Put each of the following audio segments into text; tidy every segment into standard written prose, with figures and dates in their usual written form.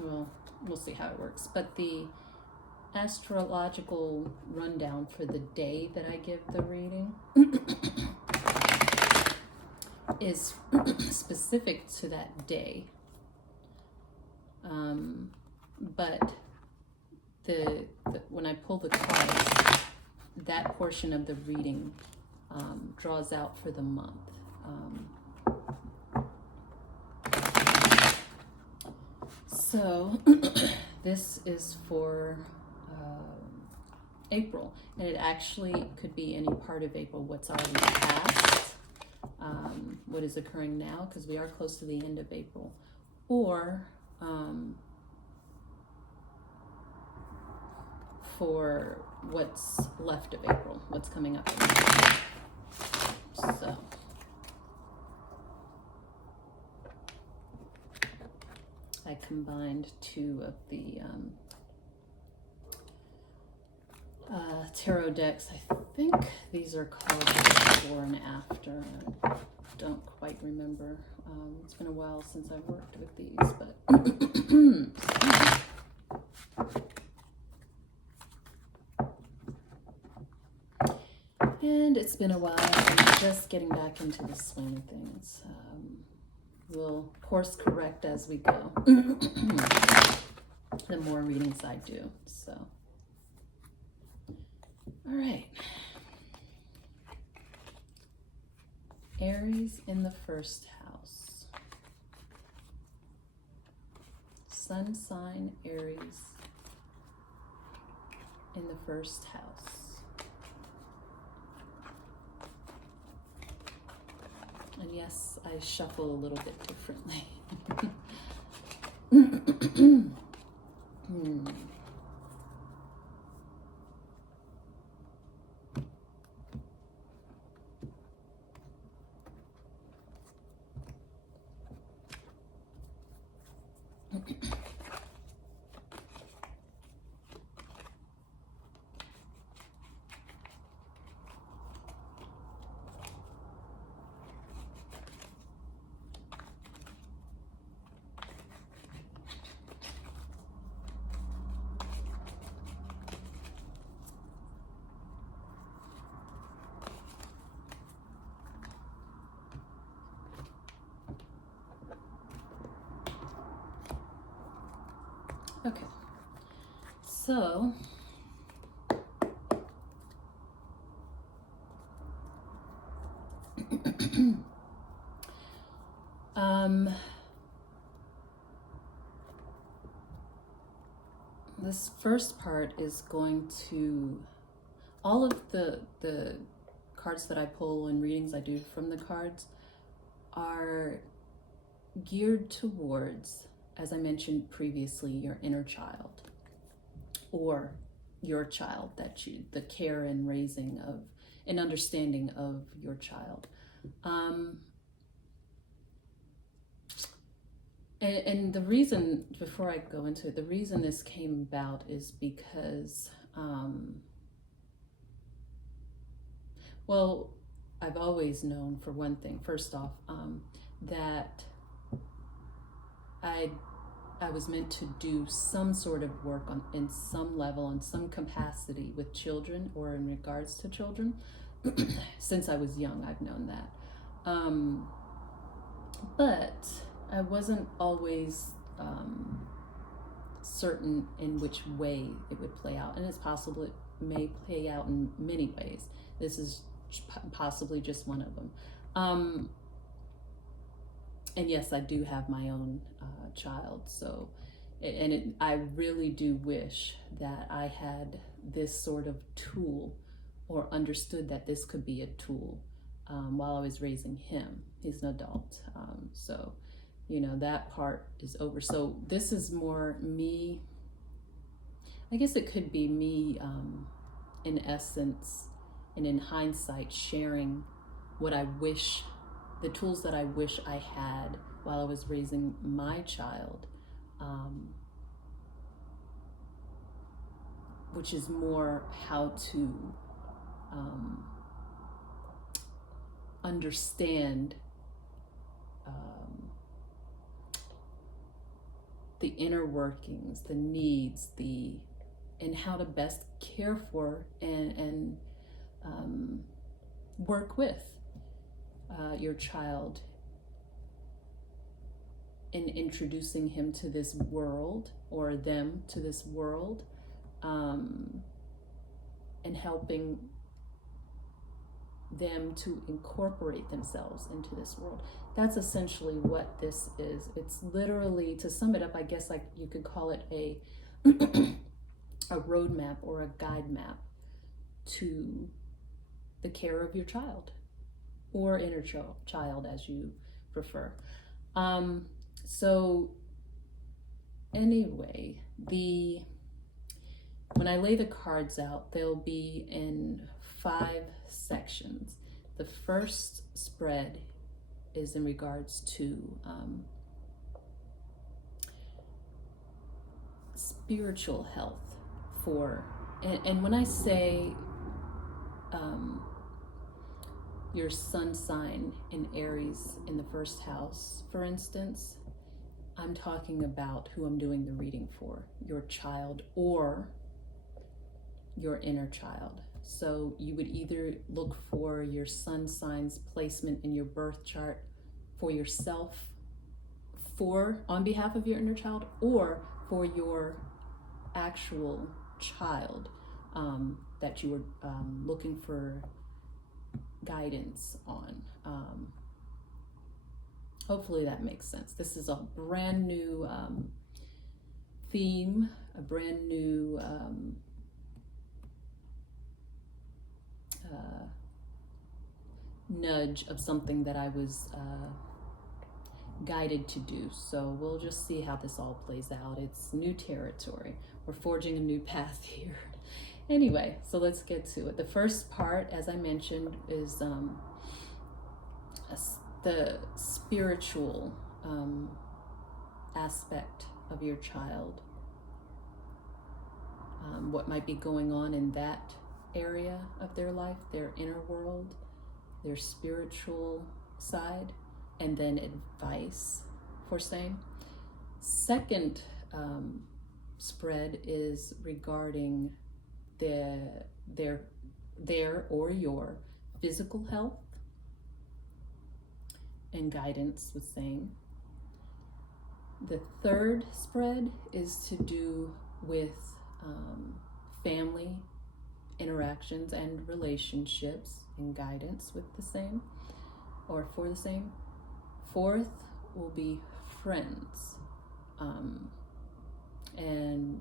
well, we'll see how it works, but the astrological rundown for the day that I give the reading is specific to that day. But when I pull the cards, that portion of the reading draws out for the month. So this is for April, and it actually could be any part of April, what's already passed, what is occurring now, because we are close to the end of April, or for what's left of April, what's coming up in April. So I combined two of the tarot decks. I think these are called Before and After. I don't quite remember. It's been a while since I've worked with these, but and it's been a while. I'm just getting back into the swing of things. We'll course correct as we go. The more readings I do, so. All right. Aries in the first house. Sun sign Aries in the first house. And yes, I shuffle a little bit differently. Okay, so this first part is going to, all of the cards that I pull and readings I do from the cards are geared towards, as I mentioned previously, your inner child, or your child, the care and raising of, and understanding of your child. And the reason, before I go into it, the reason this came about is because, well, I've always known, for one thing, first off, that I was meant to do some sort of work in some level, in some capacity with children, or in regards to children. Since I was young, I've known that. But I wasn't always certain in which way it would play out. And it's possible it may play out in many ways. This is possibly just one of them. And yes, I do have my own child. So, I really do wish that I had this sort of tool, or understood that this could be a tool while I was raising him. He's an adult. So, you know, that part is over. So this is more me, I guess it could be me, in essence, and in hindsight, sharing what I wish, the tools that I wish I had while I was raising my child, which is more how to understand the inner workings, the needs, and how to best care for and work with your child in introducing him to this world, or them to this world, and helping them to incorporate themselves into this world. That's essentially what this is. It's literally, to sum it up, I guess, like you could call it a a roadmap or a guide map to the care of your child, or inner child, as you prefer. So anyway, when I lay the cards out, they'll be in 5 sections. The first spread is in regards to spiritual health and when I say your sun sign in Aries in the first house, for instance, I'm talking about who I'm doing the reading for, your child or your inner child. So you would either look for your sun sign's placement in your birth chart for yourself, on behalf of your inner child, or for your actual child that you were looking for guidance on. Hopefully that makes sense. This is a brand new theme, a brand new nudge of something that I was guided to do. So we'll just see how this all plays out. It's new territory. We're forging a new path here. Anyway, so let's get to it. The first part, as I mentioned, is the spiritual aspect of your child. What might be going on in that area of their life, their inner world, their spiritual side, and then advice for same. Second spread is regarding their or your physical health and guidance with same. The third spread is to do with family interactions and relationships and guidance with the same, or for the same. Fourth will be friends and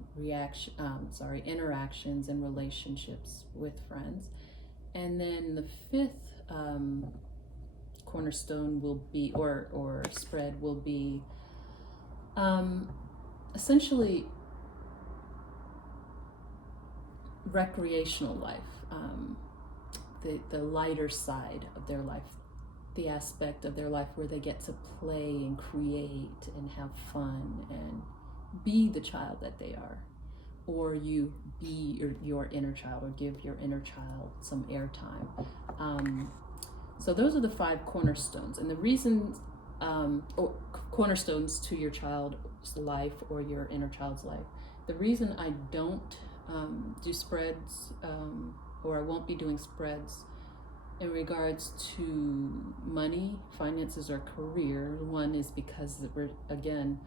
interactions and relationships with friends. And then the fifth cornerstone will be, or spread will be essentially recreational life, the lighter side of their life, the aspect of their life where they get to play and create and have fun and be the child that they are, or you be your inner child, or give your inner child some airtime. So those are the 5 cornerstones, and the reasons, or cornerstones to your child's life or your inner child's life. The reason I don't do spreads, or I won't be doing spreads in regards to money, finances, or career, one is because we're, again,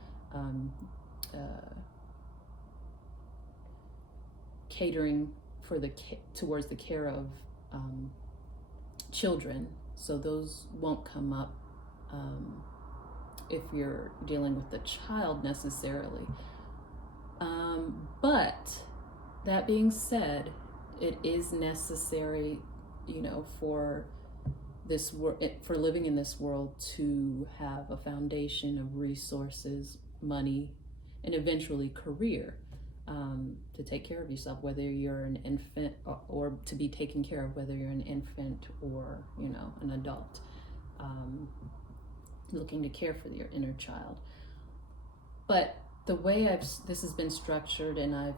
catering for towards the care of children, so those won't come up if you're dealing with the child necessarily. But that being said, it is necessary, for this for living in this world, to have a foundation of resources, money, and eventually career, to take care of yourself, whether you're an infant or to be taken care of, whether you're an infant or an adult, looking to care for your inner child. But the way this has been structured, and I've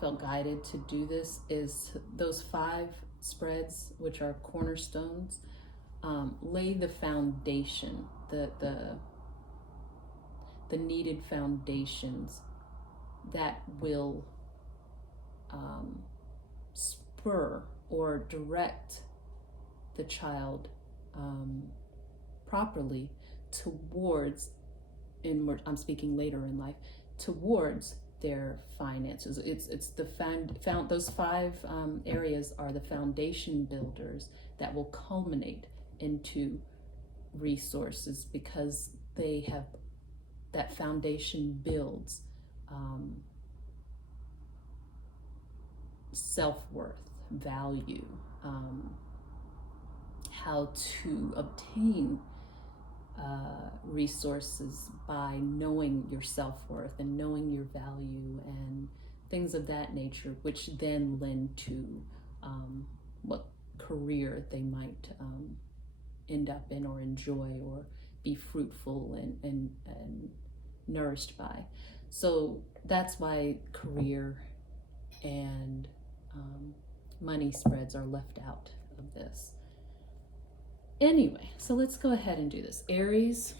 felt guided to do this, is those 5 spreads, which are cornerstones, lay the foundation, the the needed foundations that will spur or direct the child properly towards, I'm speaking later in life, towards their finances. It's the those 5 areas are the foundation builders that will culminate into resources, because they have that foundation builds self-worth, value, how to obtain resources by knowing your self-worth and knowing your value and things of that nature, which then lend to what career they might end up in or enjoy or be fruitful and nourished by. So that's why career and money spreads are left out of this. Anyway, so let's go ahead and do this. Aries,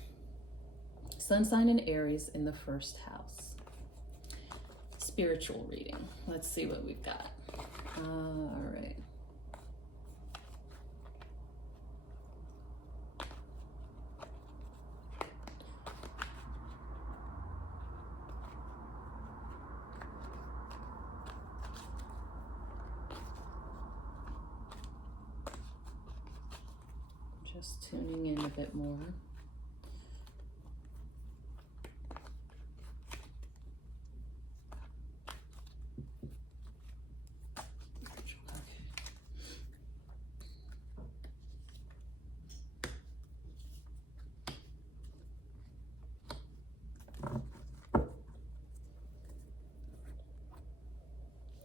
sun sign in Aries in the 1st house. Spiritual reading. Let's see what we've got. All right. Just tuning in a bit more.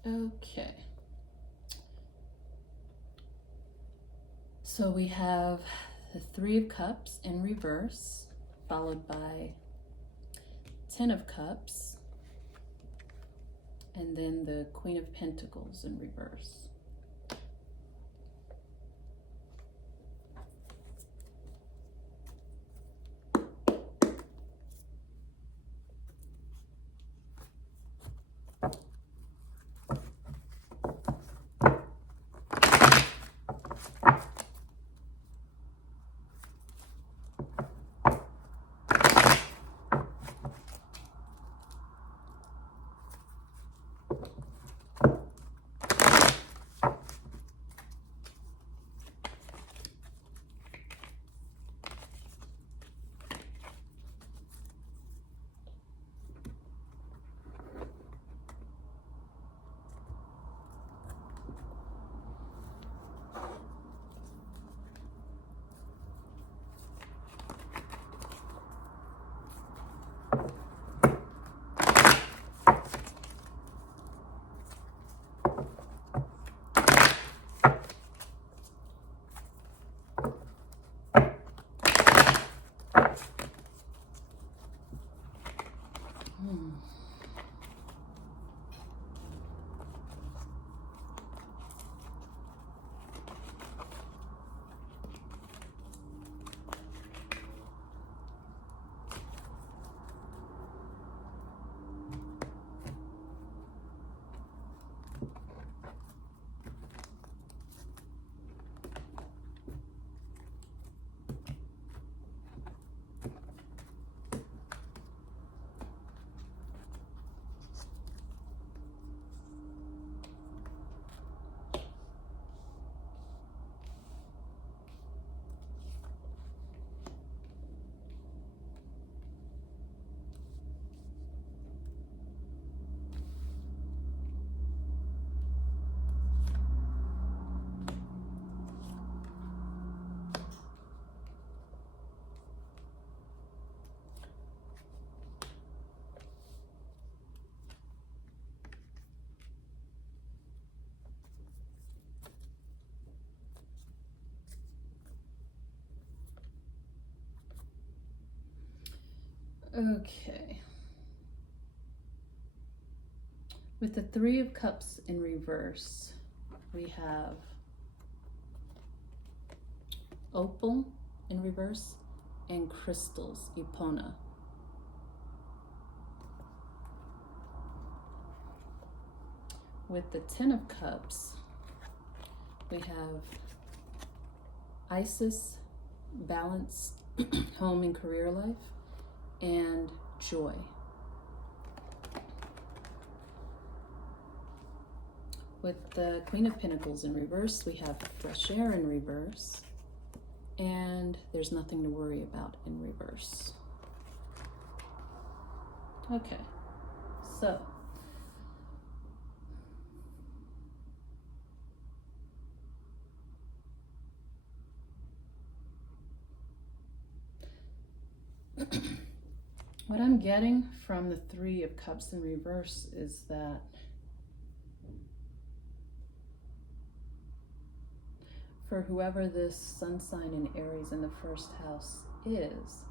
Okay. So we have the 3 of Cups in reverse, followed by 10 of Cups, and then the Queen of Pentacles in reverse. Okay. With the 3 of Cups in reverse, we have opal in reverse and crystals, epona. with the Ten of Cups, we have Isis, balance, home and career life, and joy. With the Queen of Pentacles in reverse, we have fresh air in reverse, and there's nothing to worry about in reverse. Okay, so what I'm getting from the Three of Cups in reverse is that for whoever this sun sign in Aries in the first house is,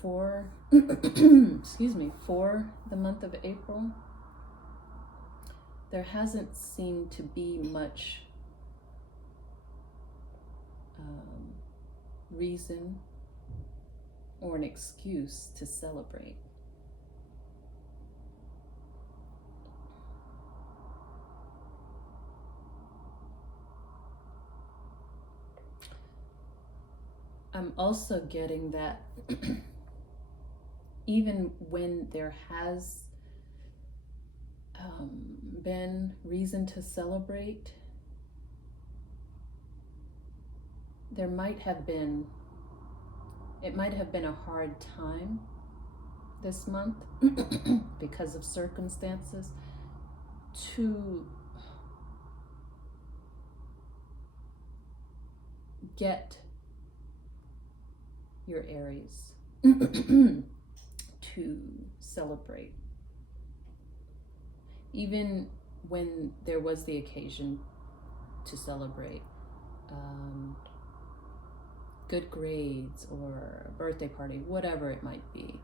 for excuse me, for the month of April, there hasn't seemed to be much reason or an excuse to celebrate. I'm also getting that even when there has been reason to celebrate, it might have been a hard time this month because of circumstances to get your Aries to celebrate. Even when there was the occasion to celebrate, good grades or a birthday party, whatever it might be.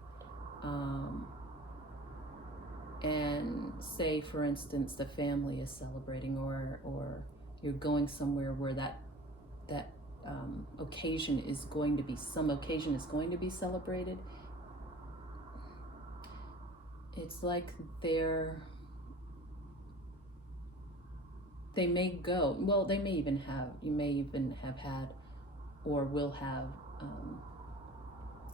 And say, for instance, the family is celebrating, or you're going somewhere where that occasion is going to be celebrated. It's like they may go, well, you may even have had or will have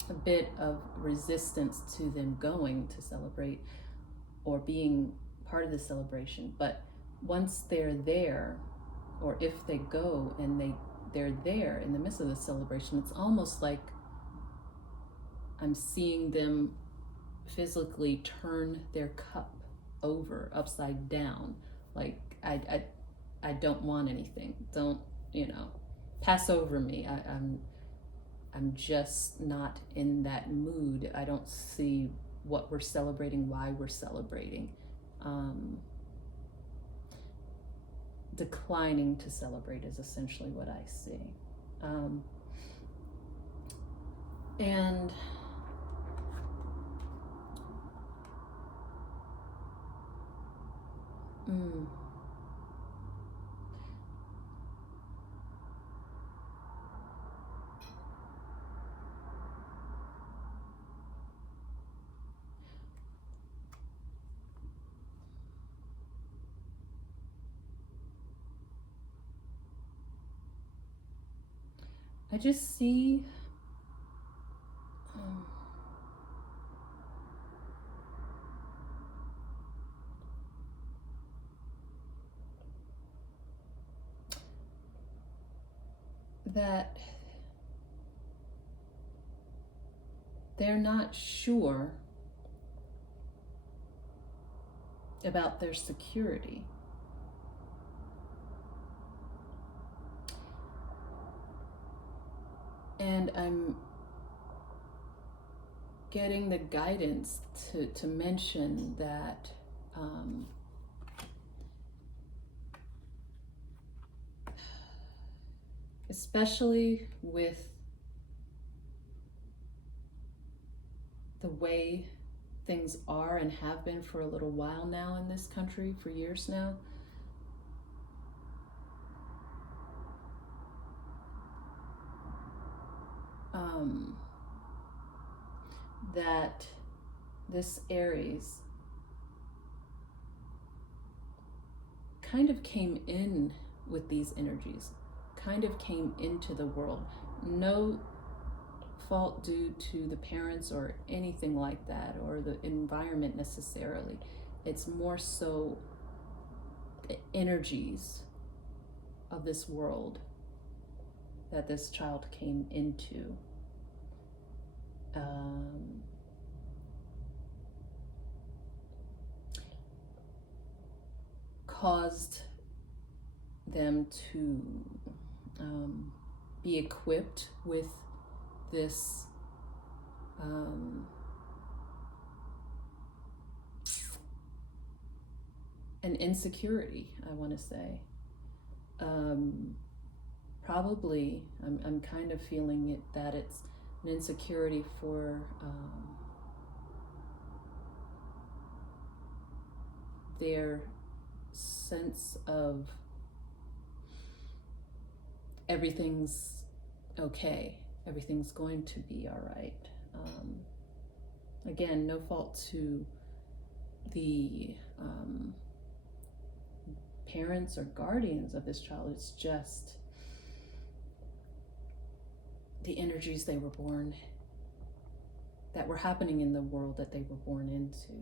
a bit of resistance to them going to celebrate or being part of the celebration. But once they're there, or if they go and they're there in the midst of the celebration, it's almost like I'm seeing them physically turn their cup over upside down. Like, I don't want anything. Don't, pass over me. I'm just not in that mood. I don't see what we're celebrating, why we're celebrating. Declining to celebrate is essentially what I see. And I just see that they're not sure about their security. And I'm getting the guidance to mention that especially with the way things are and have been for a little while now in this country, for years now, that this Aries kind of came in with these energies, kind of came into the world. No fault due to the parents or anything like that, or the environment necessarily. It's more so the energies of this world that this child came into. Caused them to be equipped with this an insecurity, I want to say. Probably, I'm kind of feeling it, that it's an insecurity for their sense of everything's okay, everything's going to be all right. Again, no fault to the parents or guardians of this child. It's just the energies they were born, that were happening in the world that they were born into.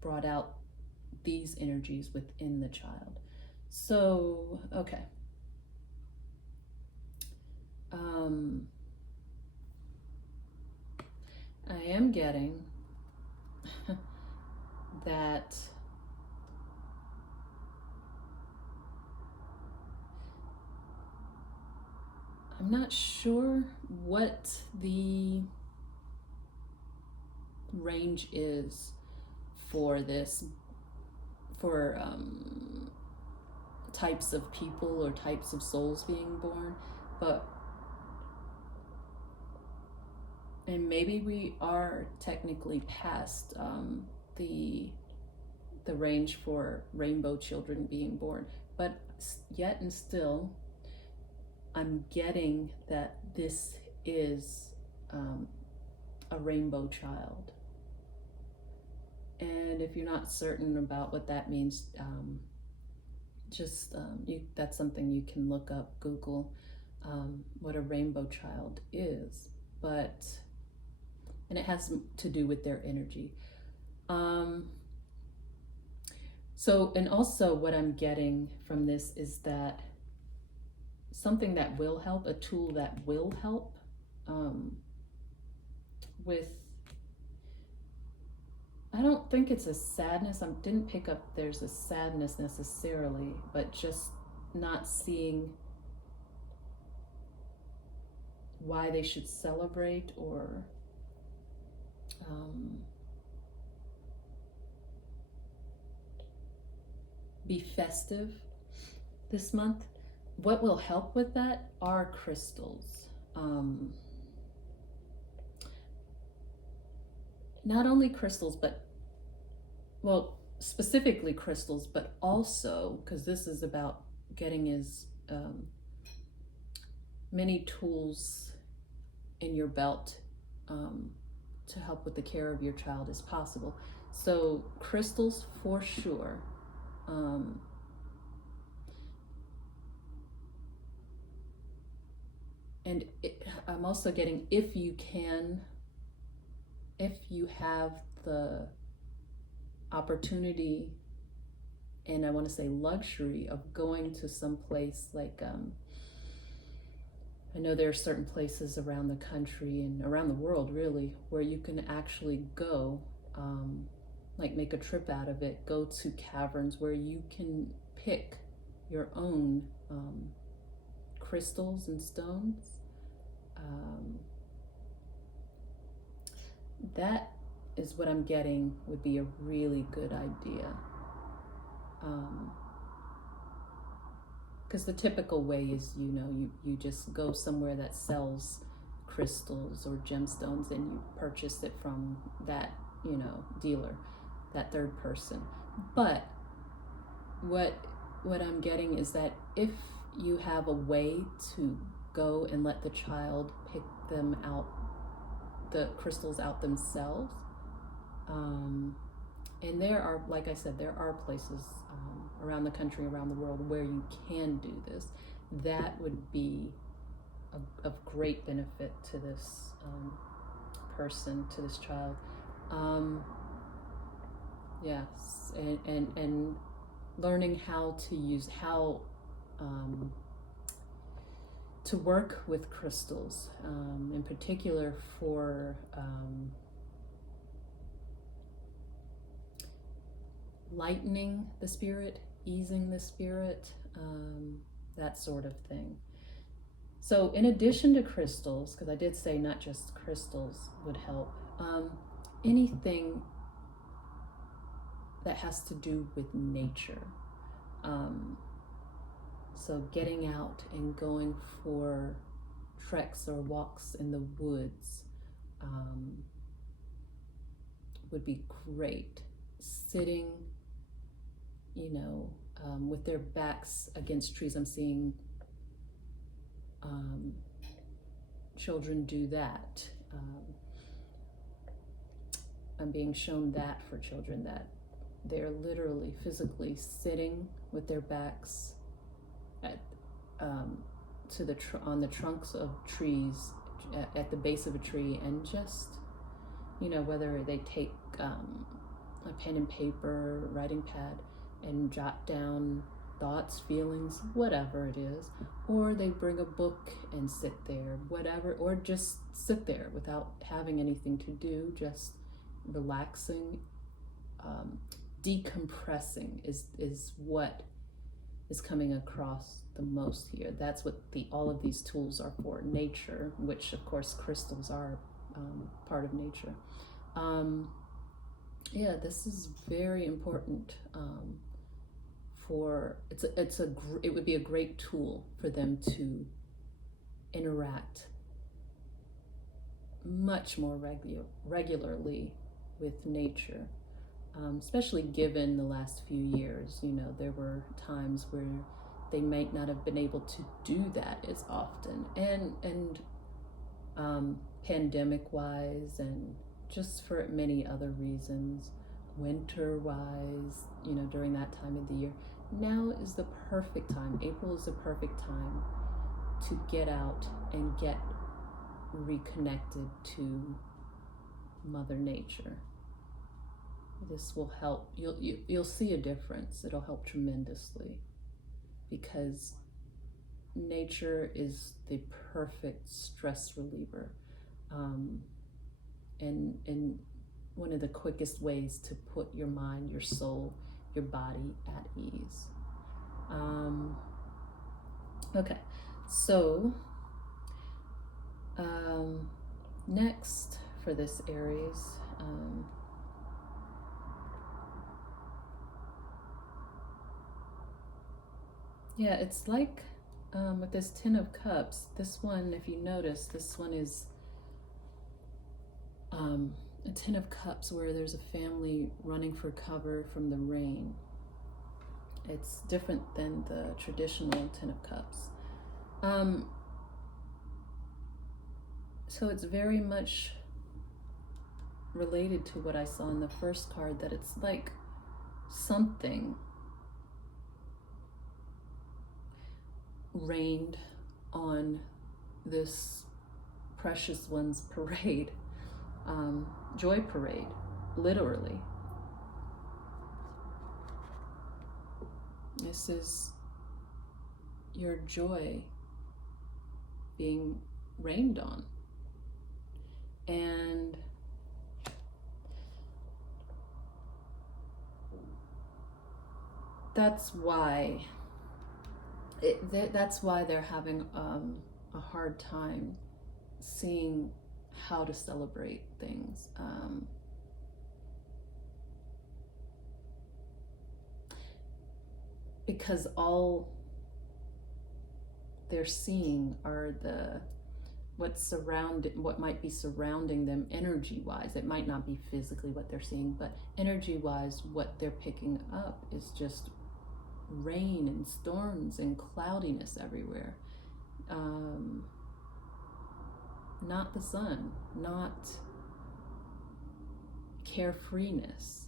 Brought out these energies within the child. So, okay. I am getting that I'm not sure what the range is for this, for types of people or types of souls being born, but and maybe we are technically past the range for rainbow children being born, but yet and still I'm getting that this is a rainbow child. And if you're not certain about what that means, that's something you can look up, Google what a rainbow child is. But, and it has to do with their energy. So, and also what I'm getting from this is that something that will help, a tool that will help with, I don't think it's a sadness. I didn't pick up there's a sadness necessarily, but just not seeing why they should celebrate or be festive this month. What will help with that are crystals. Not only crystals, but, well, specifically crystals, but also, because this is about getting as many tools in your belt to help with the care of your child as possible. So crystals for sure. And I'm also getting, if you have the opportunity, and I want to say luxury, of going to some place like, I know there are certain places around the country and around the world really, where you can actually go, like make a trip out of it, go to caverns where you can pick your own crystals and stones. That is what I'm getting would be a really good idea. Because the typical way is, you just go somewhere that sells crystals or gemstones and you purchase it from that, dealer, that third person. But what I'm getting is that if you have a way to go and let the child pick them out, the crystals out themselves. And there are, like I said, there are places around the country, around the world, where you can do this. That would be of great benefit to this person, to this child. Yes, and learning how to use, to work with crystals, in particular for lightening the spirit, easing the spirit, that sort of thing. So in addition to crystals, because I did say not just crystals would help, anything that has to do with nature. So getting out and going for treks or walks in the woods would be great. Sitting, with their backs against trees. I'm seeing children do that. I'm being shown that for children, that they're literally physically sitting with their backs on the trunks of trees, at the base of a tree, and just, whether they take a pen and paper, writing pad, and jot down thoughts, feelings, whatever it is, or they bring a book and sit there, whatever, or just sit there without having anything to do, just relaxing, decompressing is what is coming across the most here. That's what all of these tools are for. Nature, which of course crystals are part of nature. This is very important. It would be a great tool for them to interact much more regularly with nature, especially given the last few years. There were times where they might not have been able to do that as often, and pandemic wise, and just for many other reasons, winter wise, during that time of the year. Now is the perfect time. April is the perfect time to get out and get reconnected to Mother Nature. This will help. You'll see a difference. It'll help tremendously, because nature is the perfect stress reliever, and one of the quickest ways to put your mind, your soul, your body at ease. Okay, so next for this Aries, it's like with this Ten of Cups, this one, if you notice, this one is a Ten of Cups where there's a family running for cover from the rain. It's different than the traditional Ten of Cups. So it's very much related to what I saw in the first card, that it's like something rained on this precious one's parade, joy parade, literally. This is your joy being rained on. And that's why they're having a hard time seeing how to celebrate things. Because all they're seeing are what might be surrounding them energy-wise. It might not be physically what they're seeing, but energy-wise, what they're picking up is just rain and storms and cloudiness everywhere. not the sun, not carefreeness.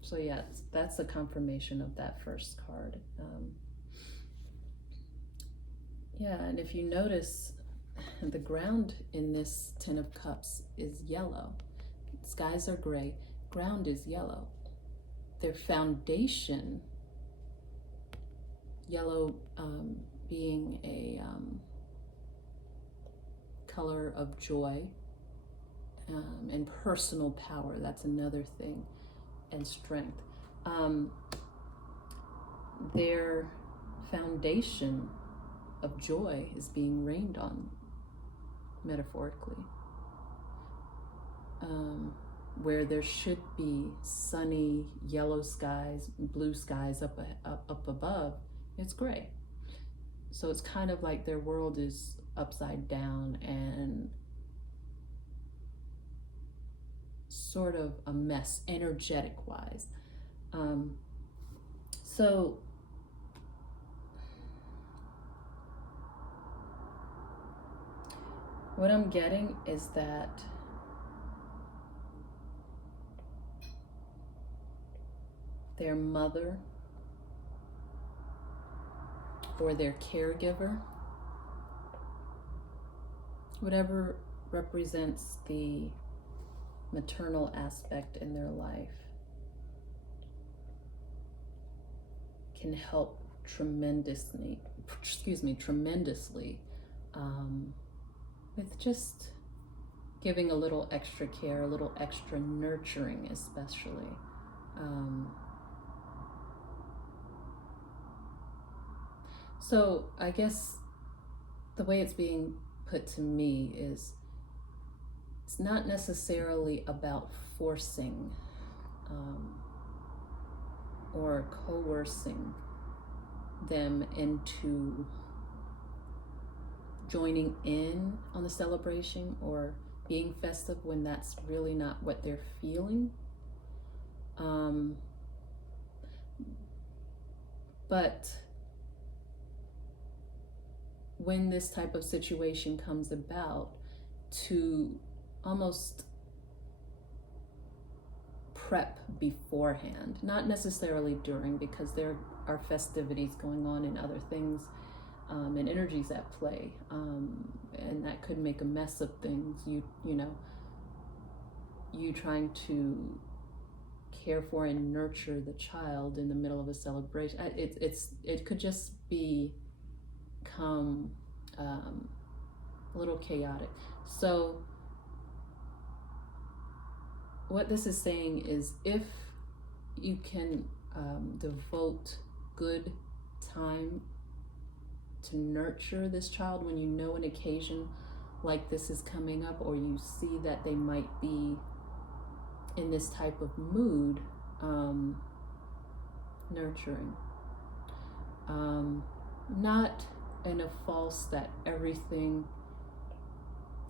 So yeah, that's a confirmation of that first card. Yeah, and if you notice, the ground in this Ten of Cups is yellow. Skies are gray, ground is yellow. Their foundation, yellow being a color of joy and personal power, that's another thing, and strength. Their foundation of joy is being rained on, metaphorically. Where there should be sunny yellow skies, blue skies up above, it's gray. So it's kind of like their world is upside down and sort of a mess, energetic wise. So what I'm getting is that their mother or their caregiver, whatever represents the maternal aspect in their life, can help tremendously with just giving a little extra care, a little extra nurturing, especially. So I guess the way it's being put to me is, it's not necessarily about forcing or coercing them into joining in on the celebration or being festive when that's really not what they're feeling. But when this type of situation comes about, to almost prep beforehand, not necessarily during, because there are festivities going on and other things and energies at play, and that could make a mess of things. You trying to care for and nurture the child in the middle of a celebration, it could just become a little chaotic. So what this is saying is, if you can devote good time to nurture this child when you know an occasion like this is coming up, or you see that they might be in this type of mood, nurturing, not in a false, that everything,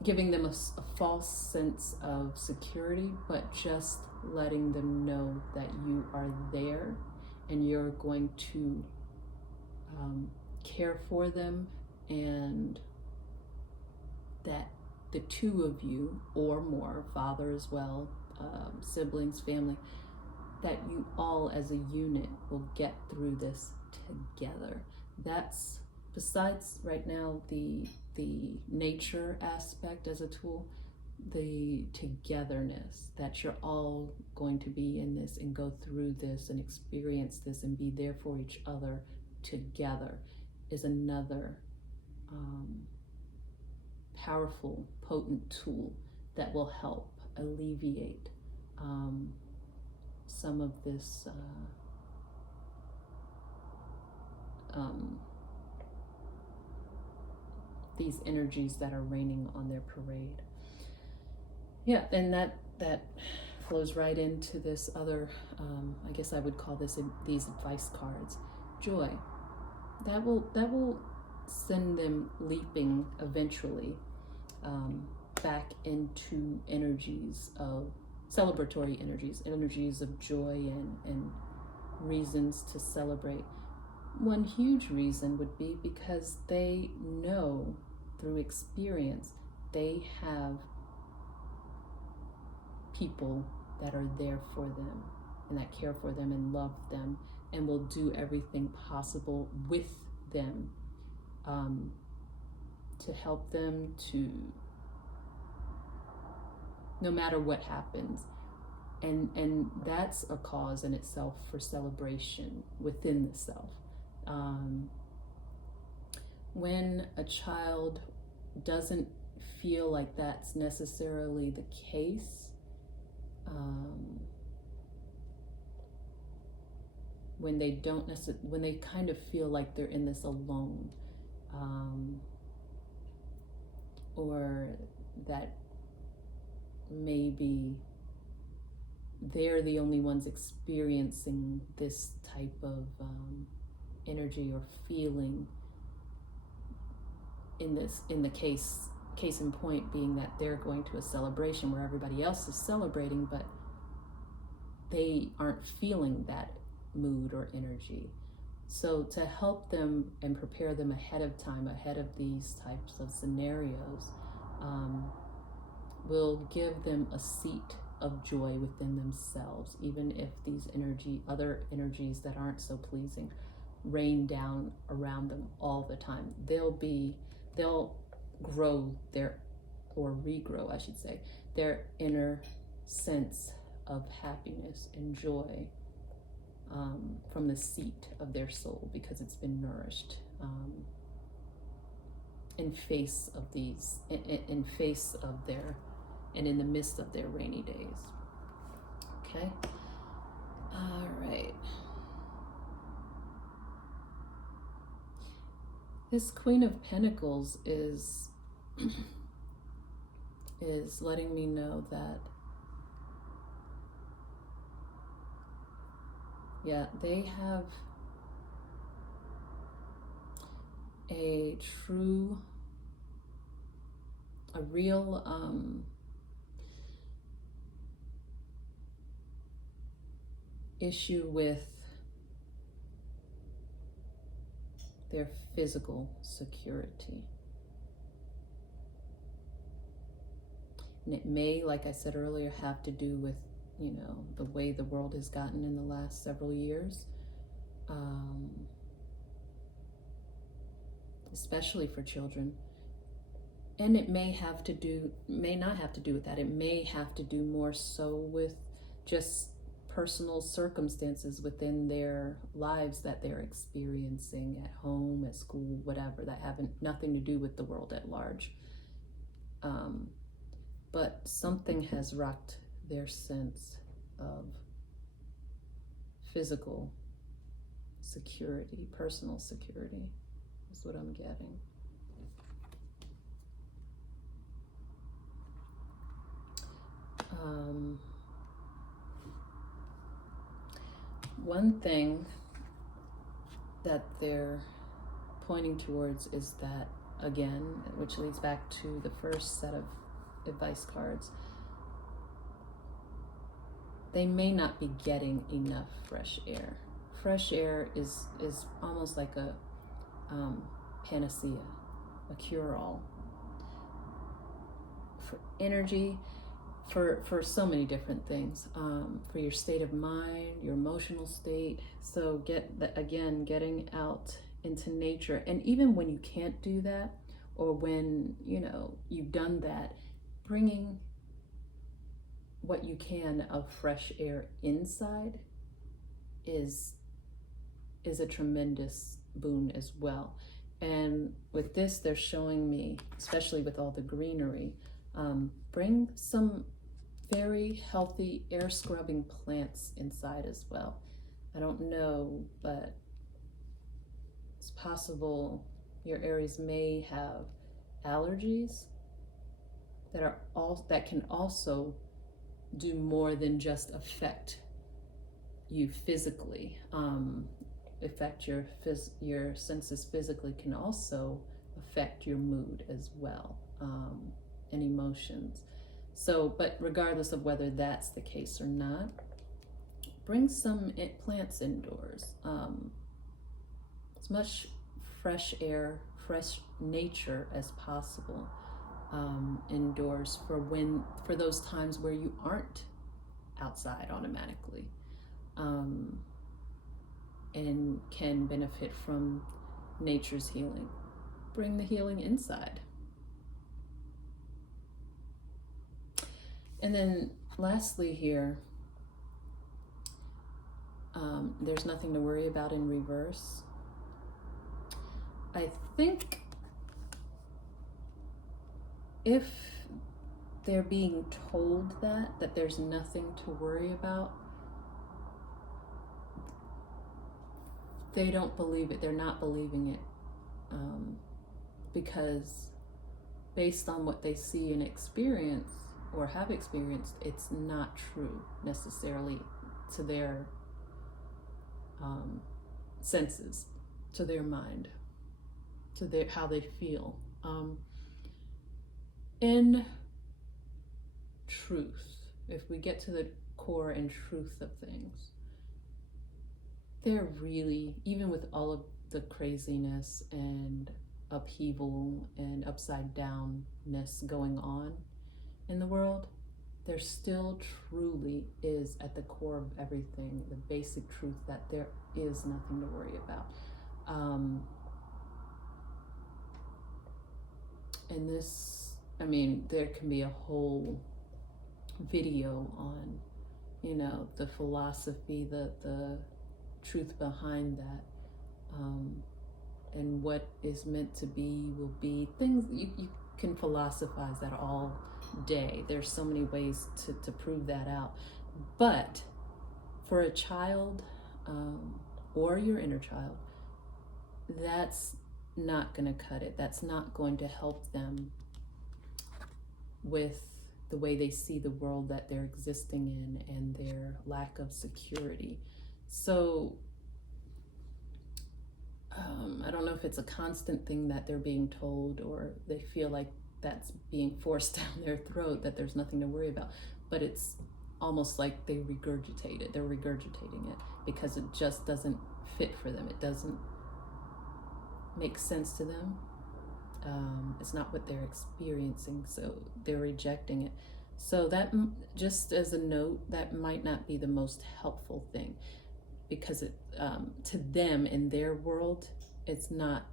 giving them a false sense of security, but just letting them know that you are there and you're going to care for them, and that the two of you, or more, father as well, siblings, family, that you all as a unit will get through this together. That's, besides right now the nature aspect as a tool, the togetherness, that you're all going to be in this and go through this and experience this and be there for each other together, is another powerful, potent tool that will help alleviate some of this these energies that are raining on their parade. Yeah, and that flows right into this other, I guess I would call these advice cards. Joy. That will send them leaping eventually back into energies of celebratory energies of joy and reasons to celebrate. One huge reason would be because they know through experience they have people that are there for them and that care for them and love them and will do everything possible with them to help them to, no matter what happens. And that's a cause in itself for celebration within the self. When a child doesn't feel like that's necessarily the case, when they don't when they kind of feel like they're in this alone, or that maybe they're the only ones experiencing this type of energy or feeling, in the case in point being that they're going to a celebration where everybody else is celebrating, but they aren't feeling that mood or energy. So to help them and prepare them ahead of time, ahead of these types of scenarios, will give them a seat of joy within themselves, even if these other energies that aren't so pleasing rain down around them all the time. They'll grow or regrow, I should say, their inner sense of happiness and joy from the seat of their soul, because it's been nourished in face of their, and in the midst of their rainy days. Okay. All right. This Queen of Pentacles is letting me know that, yeah, they have a real issue with their physical security. And it may, like I said earlier, have to do with, the way the world has gotten in the last several years, especially for children. And it may not have to do with that. It may have to do more so with just personal circumstances within their lives that they're experiencing at home, at school, whatever, that have nothing to do with the world at large. But something has rocked their sense of physical security, personal security, is what I'm getting. One thing that they're pointing towards is that, again, which leads back to the first set of advice cards, they may not be getting enough fresh air. Fresh air is almost like a panacea, a cure-all for energy, for so many different things, for your state of mind, your emotional state. So getting out into nature, and even when you can't do that, or when you've done that, bringing what you can of fresh air inside is a tremendous boon as well. And with this, they're showing me, especially with all the greenery, bring some very healthy air scrubbing plants inside as well. I don't know, but it's possible your Aries may have allergies that can also do more than just affect you physically. Affect your senses physically, can also affect your mood as well, and emotions. So, but regardless of whether that's the case or not, bring some plants indoors. as much fresh air, fresh nature as possible indoors for those times where you aren't outside automatically, and can benefit from nature's healing. Bring the healing inside. And then lastly here, there's nothing to worry about in reverse. I think if they're being told that there's nothing to worry about, they don't believe it. They're not believing it, because based on what they see and experience or have experienced, it's not true necessarily to their senses, to their mind, to their how they feel. In truth, if we get to the core and truth of things, they're really, even with all of the craziness and upheaval and upside downness going on in the world, there still truly is at the core of everything the basic truth that there is nothing to worry about. And this, I mean, there can be a whole video on, you know, the philosophy, the truth behind that, and what is meant to be will be. Things you can philosophize that all day. There's so many ways to prove that out. But for a child, or your inner child, that's not going to cut it. That's not going to help them with the way they see the world that they're existing in and their lack of security. So I don't know if it's a constant thing that they're being told, or they feel like that's being forced down their throat, that there's nothing to worry about, but it's almost like they regurgitate it. They're regurgitating it because it just doesn't fit for them. It doesn't make sense to them. It's not what they're experiencing, so they're rejecting it. So that, just as a note, that might not be the most helpful thing, because it, to them in their world, it's not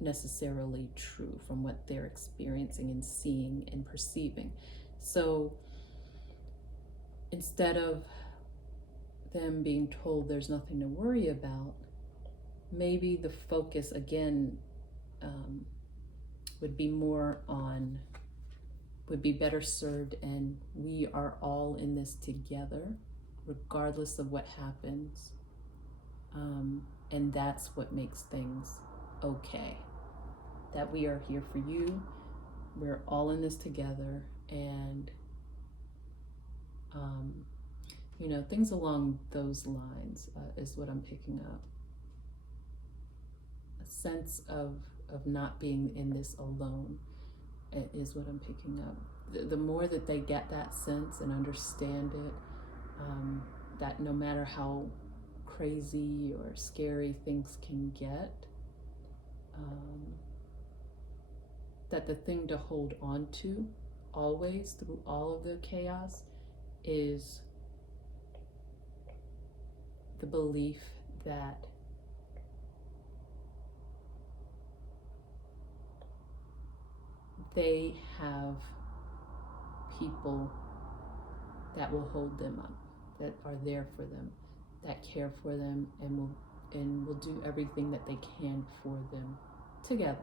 necessarily true from what they're experiencing and seeing and perceiving. So instead of them being told there's nothing to worry about, maybe the focus again would be better served, and we are all in this together regardless of what happens, and that's what makes things okay, that we are here for you, we're all in this together, and you know, things along those lines is what I'm picking up. A sense of not being in this alone is what I'm picking up. The more that they get that sense and understand it, that no matter how crazy or scary things can get, that the thing to hold on to always through all of the chaos is the belief that they have people that will hold them up, that are there for them, that care for them, and will do everything that they can for them together.